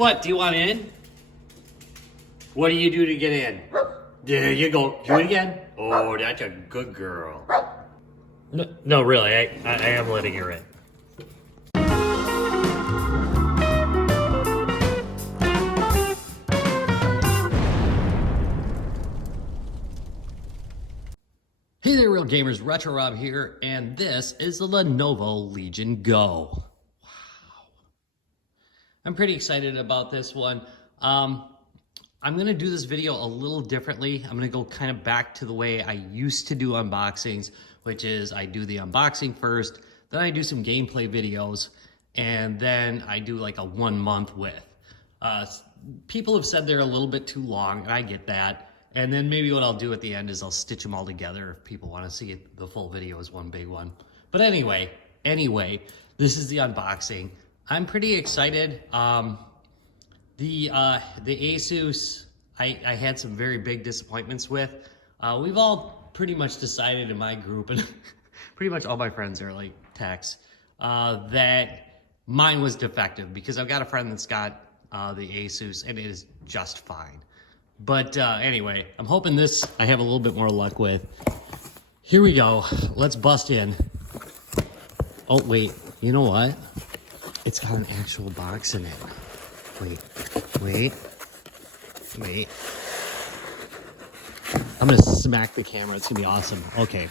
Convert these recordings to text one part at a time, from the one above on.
What, do you want in? What do you do to get in? There you go. Do it again. Oh, that's a good girl. No, really, I am letting her in. Hey there, real gamers. Retro Rob here, and this is the Lenovo Legion Go. Wow. I'm pretty excited about this one. I'm going to do this video a little differently. I'm going to go kind of back to the way I used to do unboxings, which is I do the unboxing first, then I do some gameplay videos, and then I do like a 1 month with. People have said they're a little bit too long, and I get that. And then maybe what I'll do at the end is I'll stitch them all together if people want to see it, the full video as one big one. But anyway, this is the unboxing. I'm pretty excited. The Asus, I had some very big disappointments with. We've all pretty much decided in my group, and pretty much all my friends are like techs, that mine was defective because I've got a friend that's got the Asus and it is just fine. But anyway, I'm hoping this I have a little bit more luck with. Here we go. Let's bust in. Oh, wait. You know what? It's got an actual box in it. Wait. I'm going to smack the camera. It's going to be awesome. Okay.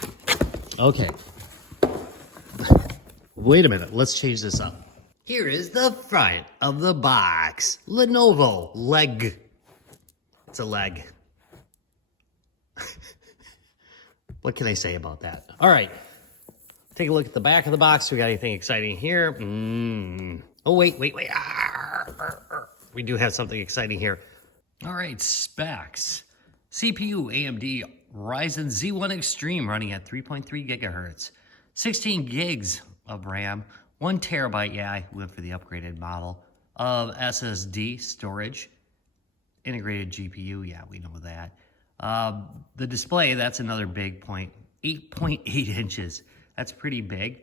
Wait a minute. Let's change this up. Here is the front of the box. Lenovo leg. It's a leg. What can I say about that? All right. Take a look at the back of the box. We got anything exciting here? Oh, wait. We do have something exciting here. All right, specs. CPU AMD Ryzen Z1 Extreme running at 3.3 gigahertz. 16 gigs of RAM. 1 terabyte, yeah, I went for the upgraded model, of SSD storage. Integrated GPU, yeah, we know that. The display, that's another big point. 8.8 inches. That's pretty big.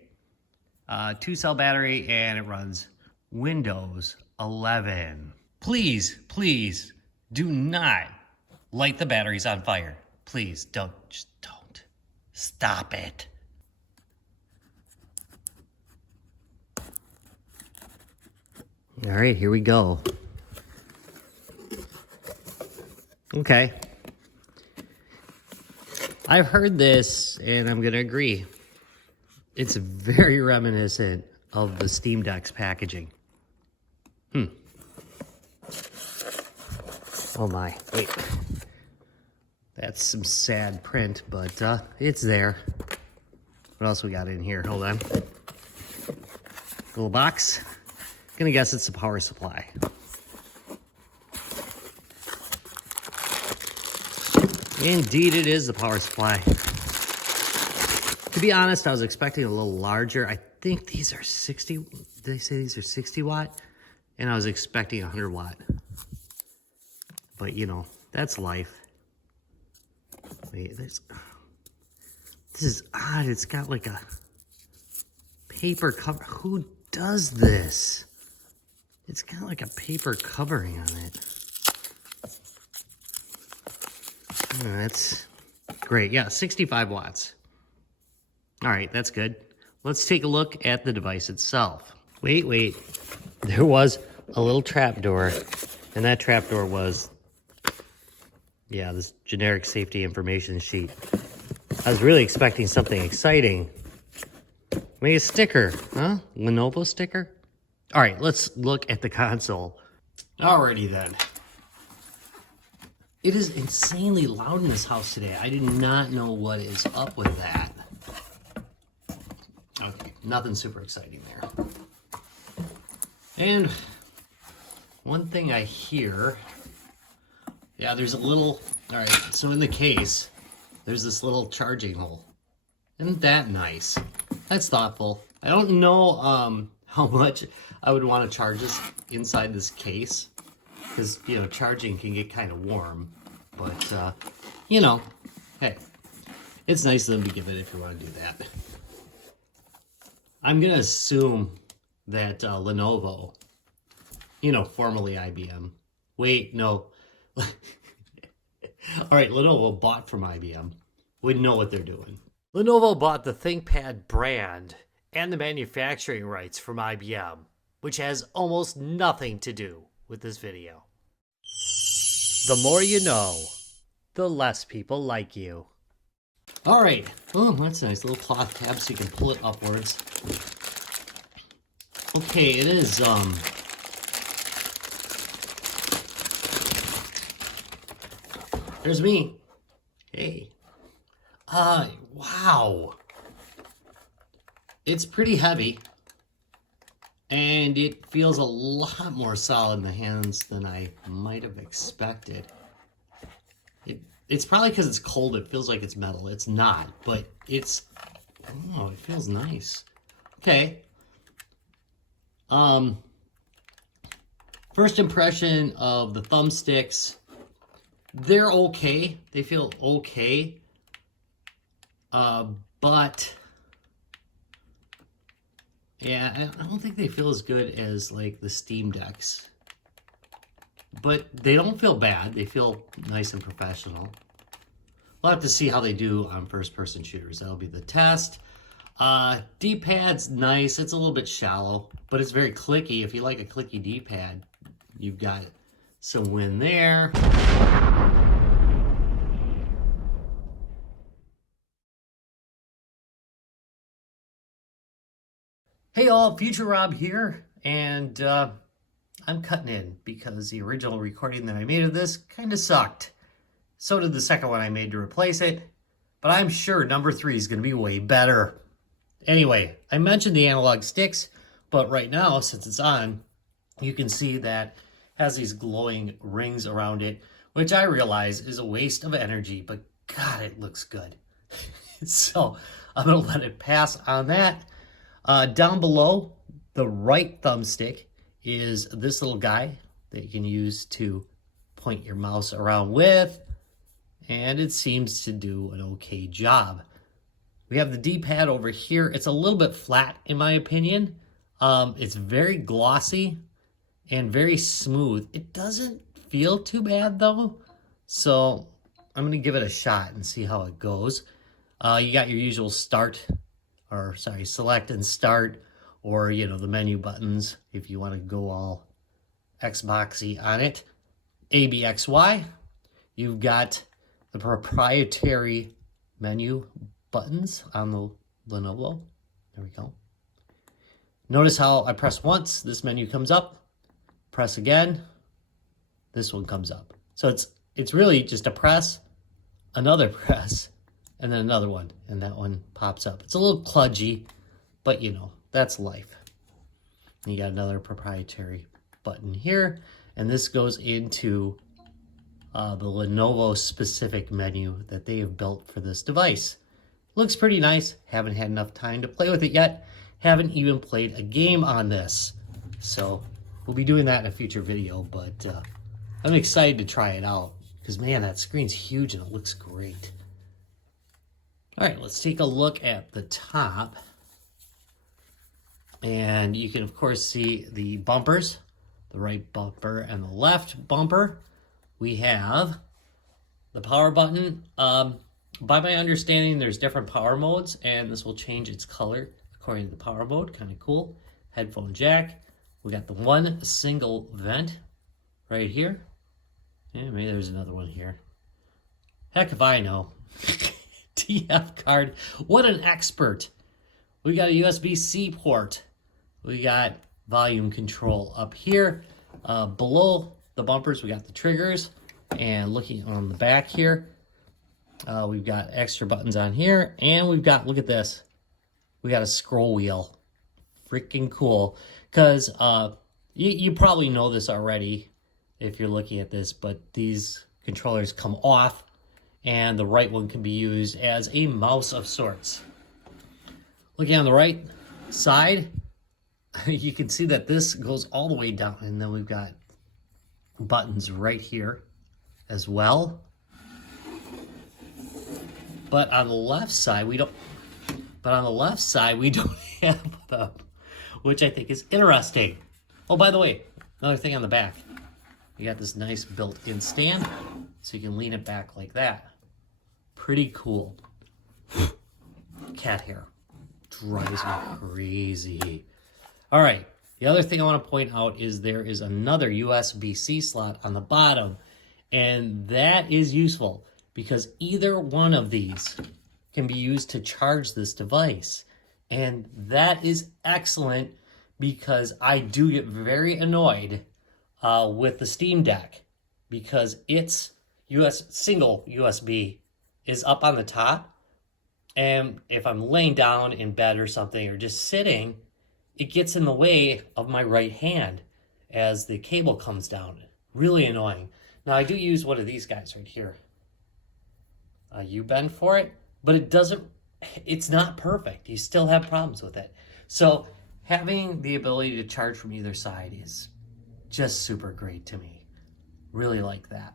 2-cell battery, and it runs Windows 11. Please do not light the batteries on fire. Please just don't. Stop it. All right, here we go. Okay. I've heard this, and I'm going to agree. It's very reminiscent of the Steam Deck's packaging. Oh my, wait. That's some sad print, but it's there. What else we got in here? Hold on. Little box. Gonna guess it's a power supply. Indeed, it is the power supply. To be honest, I was expecting a little larger. I think these are 60, did they say these are 60 watt? And I was expecting 100 watt. But you know, that's life. Wait, this is odd. It's got like a paper cover. Who does this? It's got like a paper covering on it. That's great. Yeah, 65 watts. All right, that's good. Let's take a look at the device itself. Wait. There was a little trapdoor, and that trapdoor was, yeah, this generic safety information sheet. I was really expecting something exciting. Maybe a sticker, huh? Lenovo sticker? All right, let's look at the console. Alrighty then. It is insanely loud in this house today. I do not know what is up with that. Okay, nothing super exciting there. And one thing I hear, yeah, there's a little, all right, so in the case, there's this little charging hole. Isn't that nice? That's thoughtful. I don't know how much I would want to charge this inside this case, because, you know, charging can get kind of warm. But, you know, hey, it's nice of them to give it if you want to do that. I'm going to assume that Lenovo You know, formerly IBM. Wait, no. All right, Lenovo bought from IBM. Wouldn't know what they're doing. Lenovo bought the ThinkPad brand and the manufacturing rights from IBM, which has almost nothing to do with this video. The more you know, the less people like you. All right. Oh, that's nice. Little cloth tab so you can pull it upwards. Okay, it is, there's me. Hey. Wow. It's pretty heavy. And it feels a lot more solid in the hands than I might have expected. It's probably because it's cold, it feels like it's metal. It's not, but it's, oh, it feels nice. Okay. First impression of the thumbsticks, they're okay. They feel okay. But yeah, I don't think they feel as good as like the Steam Decks. But they don't feel bad. They feel nice and professional. We'll have to see how they do on first-person shooters. That'll be the test. D-pad's nice. It's a little bit shallow, but it's very clicky. If you like a clicky D-pad, you've got some win there. Hey all, Future Rob here, and I'm cutting in because the original recording that I made of this kind of sucked. So did the second one I made to replace it, but I'm sure number 3 is going to be way better. Anyway, I mentioned the analog sticks, but right now, since it's on, you can see that it has these glowing rings around it, which I realize is a waste of energy, but God, it looks good. So I'm going to let it pass on that. Down below, the right thumbstick is this little guy that you can use to point your mouse around with, and it seems to do an okay job. We have the D-pad over here. It's a little bit flat, in my opinion. It's very glossy and very smooth. It doesn't feel too bad, though, so I'm going to give it a shot and see how it goes. You got your usual select and start, or, you know, the menu buttons if you want to go all Xboxy on it. A, B, X, Y. You've got the proprietary menu buttons on the Lenovo. There we go. Notice how I press once, this menu comes up. Press again, this one comes up. So it's really just a press, another press, and then another one, and that one pops up. It's a little kludgy, but you know, that's life. And you got another proprietary button here, and this goes into the Lenovo specific menu that they have built for this device. Looks pretty nice. Haven't had enough time to play with it yet. Haven't even played a game on this. So we'll be doing that in a future video, but I'm excited to try it out because, man, that screen's huge and it looks great. All right, let's take a look at the top. And you can, of course, see the bumpers, the right bumper and the left bumper. We have the power button. By my understanding, there's different power modes, and this will change its color according to the power mode. Kind of cool. Headphone jack. We got the one single vent right here. Yeah, maybe there's another one here. Heck if I know. TF card. What an expert. We got a USB-C port. We got volume control up here. Below the bumpers, we got the triggers. And looking on the back here, we've got extra buttons on here. And we've got, look at this. We got a scroll wheel. Freaking cool. Because you probably know this already if you're looking at this, but these controllers come off, and the right one can be used as a mouse of sorts. Looking on the right side, you can see that this goes all the way down, and then we've got buttons right here as well. But on the left side, we don't have them, which I think is interesting. Oh, by the way, Another thing on the back, you got this nice built-in stand, so you can lean it back like that. Pretty cool. Cat hair drives me crazy. All right, the other thing I want to point out is there is another USB-C slot on the bottom, and that is useful because either one of these can be used to charge this device. And that is excellent because I do get very annoyed with the Steam Deck because its single USB is up on the top. And if I'm laying down in bed or something or just sitting, it gets in the way of my right hand as the cable comes down. Really annoying. Now I do use one of these guys right here. U-bend for it, but it's not perfect. You still have problems with it. So having the ability to charge from either side is just super great to me. Really like that.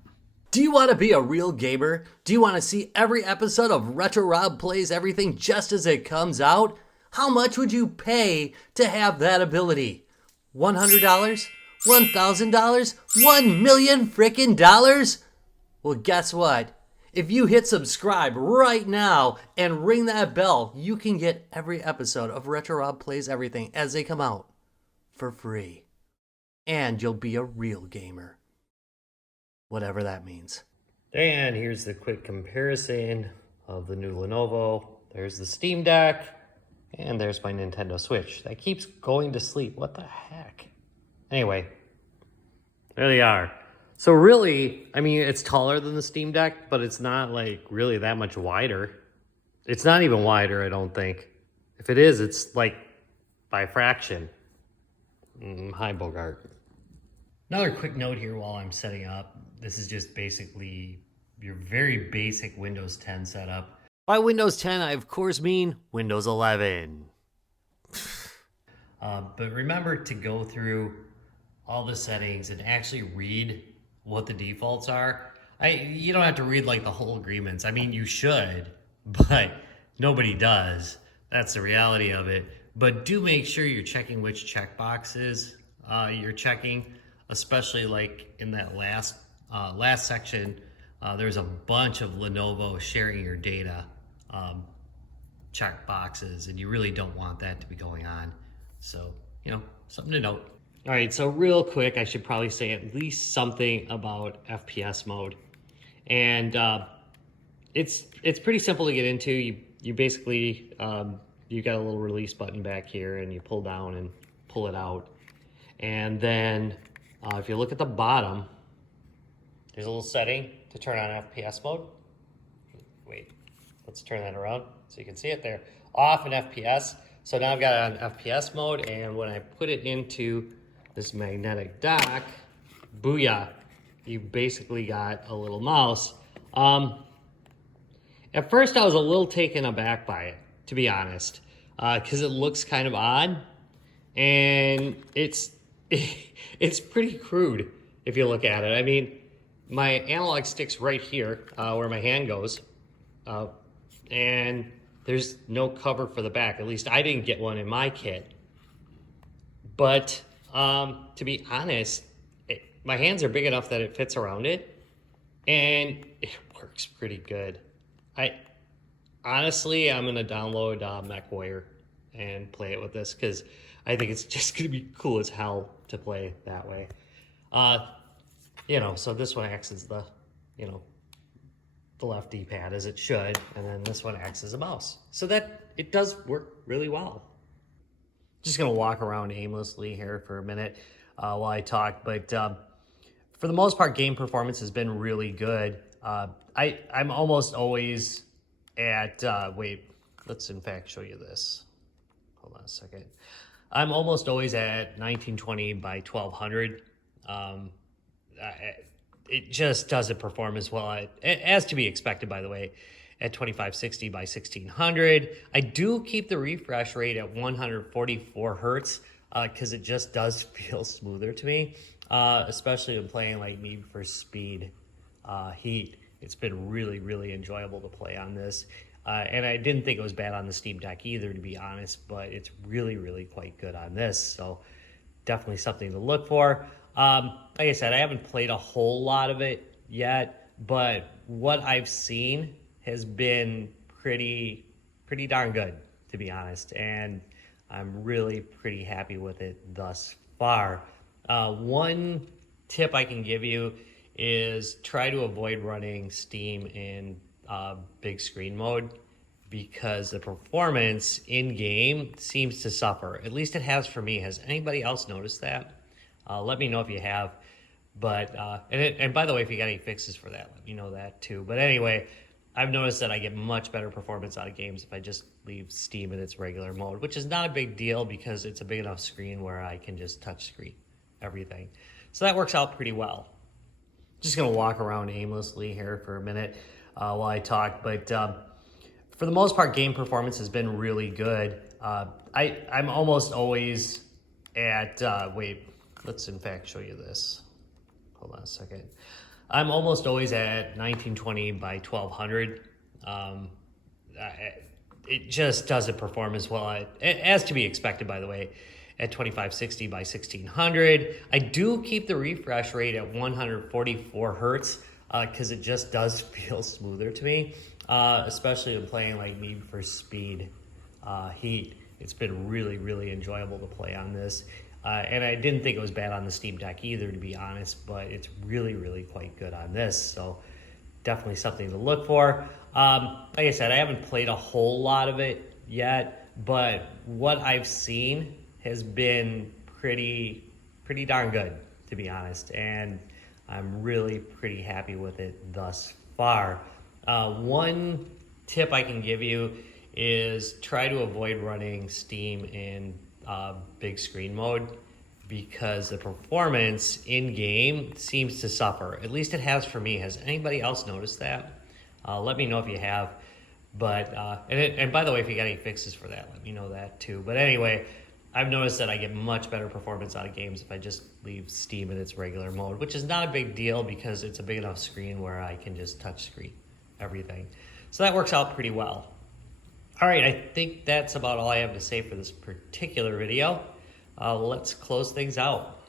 Do you want to be a real gamer? Do you want to see every episode of Retro Rob Plays Everything just as it comes out? How much would you pay to have that ability? $100? $1,000? $1,000,000 frickin' dollars? Well, guess what? If you hit subscribe right now and ring that bell, you can get every episode of Retro Rob Plays Everything as they come out for free. And you'll be a real gamer. Whatever that means. And here's the quick comparison of the new Lenovo. There's the Steam Deck, and there's my Nintendo Switch. That keeps going to sleep. What the heck? Anyway, there they are. So really, I mean, it's taller than the Steam Deck, but it's not like really that much wider. It's not even wider, I don't think. If it is, it's like by a fraction. Hi, Bogart. Another quick note here while I'm setting up. This is just basically your very basic Windows 10 setup. By Windows 10, I of course mean Windows 11. But remember to go through all the settings and actually read what the defaults are. You don't have to read like the whole agreements. I mean, you should, but nobody does. That's the reality of it. But do make sure you're checking which checkboxes you're checking, especially like in that last section. There's a bunch of Lenovo sharing your data check boxes, and you really don't want that to be going on. So, something to note. All right, so real quick, I should probably say at least something about FPS mode. And it's pretty simple to get into. You basically, you got a little release button back here, and you pull down and pull it out. And then if you look at the bottom, there's a little setting to turn on FPS mode. Wait, let's turn that around so you can see it there. Off in FPS. So now I've got it on FPS mode, and when I put it into this magnetic dock, booyah, you basically got a little mouse. At first I was a little taken aback by it, to be honest, because it looks kind of odd, and it's pretty crude if you look at it. I mean, my analog stick's right here where my hand goes, and there's no cover for the back. At least I didn't get one in my kit. But to be honest, my hands are big enough that it fits around it, and it works pretty good. Honestly, I'm gonna download MechWarrior and play it with this because I think it's just gonna be cool as hell to play that way. So this one acts as the left D-pad as it should, and then this one acts as a mouse. So that it does work really well. Just gonna walk around aimlessly here for a minute while I talk, but for the most part, game performance has been really good. I'm almost always at, wait, let's in fact show you this. Hold on a second. I'm almost always at 1920 by 1200. It just doesn't perform as well, as to be expected, by the way, at 2560 by 1600. I do keep the refresh rate at 144 hertz because it just does feel smoother to me, especially when playing like Need for Speed Heat. It's been really, really enjoyable to play on this. And I didn't think it was bad on the Steam Deck either, to be honest, but it's really, really quite good on this. So definitely something to look for. Like I said, I haven't played a whole lot of it yet, but what I've seen has been pretty darn good, to be honest, and I'm really pretty happy with it thus far. One tip I can give you is try to avoid running Steam in big screen mode because the performance in game seems to suffer. At least it has for me. Has anybody else noticed that? Let me know if you have. But and by the way, if you got any fixes for that, let me know that too. But anyway, I've noticed that I get much better performance out of games if I just leave Steam in its regular mode, which is not a big deal because it's a big enough screen where I can just touch screen everything. So that works out pretty well. Just gonna walk around aimlessly here for a minute while I talk, but for the most part, game performance has been really good. I'm almost always at, wait, let's in fact show you this. Hold on a second. I'm almost always at 1920 by 1200. It just doesn't perform as well, as to be expected, by the way, at 2560 by 1600. I do keep the refresh rate at 144 hertz because it just does feel smoother to me, especially when playing like Need for Speed Heat. It's been really, really enjoyable to play on this. And I didn't think it was bad on the Steam Deck either, to be honest, but it's really, really quite good on this. So definitely something to look for. Like I said, I haven't played a whole lot of it yet, but what I've seen has been pretty darn good, to be honest. And I'm really pretty happy with it thus far. One tip I can give you is try to avoid running Steam in big screen mode because the performance in game seems to suffer. At least it has for me. Has anybody else noticed that? Let me know if you have. But and by the way, if you got any fixes for that, let me know that too. But anyway, I've noticed that I get much better performance out of games if I just leave Steam in its regular mode, which is not a big deal because it's a big enough screen where I can just touch screen everything. So that works out pretty well. All right, I think that's about all I have to say for this particular video. Let's close things out.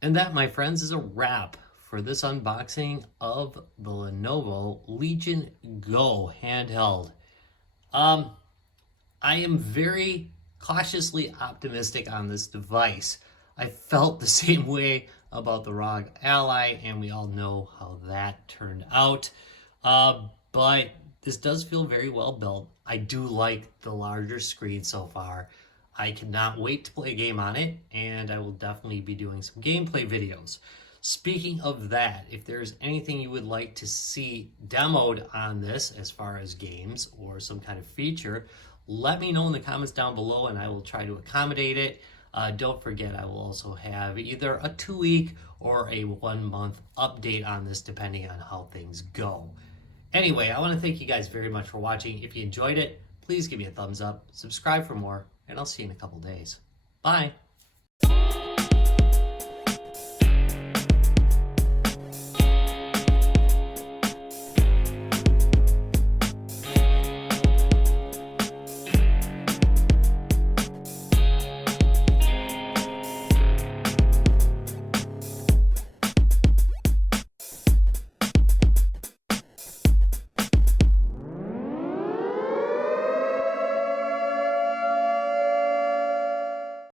And that, my friends, is a wrap for this unboxing of the Lenovo Legion Go handheld. I am very cautiously optimistic on this device. I felt the same way about the ROG Ally, and we all know how that turned out. But this does feel very well built. I do like the larger screen so far. I cannot wait to play a game on it, and I will definitely be doing some gameplay videos. Speaking of that, if there's anything you would like to see demoed on this as far as games or some kind of feature, let me know in the comments down below and I will try to accommodate it. Don't forget, I will also have either a 2-week or a 1-month update on this depending on how things go. Anyway, I want to thank you guys very much for watching. If you enjoyed it, please give me a thumbs up, subscribe for more, and I'll see you in a couple days. Bye.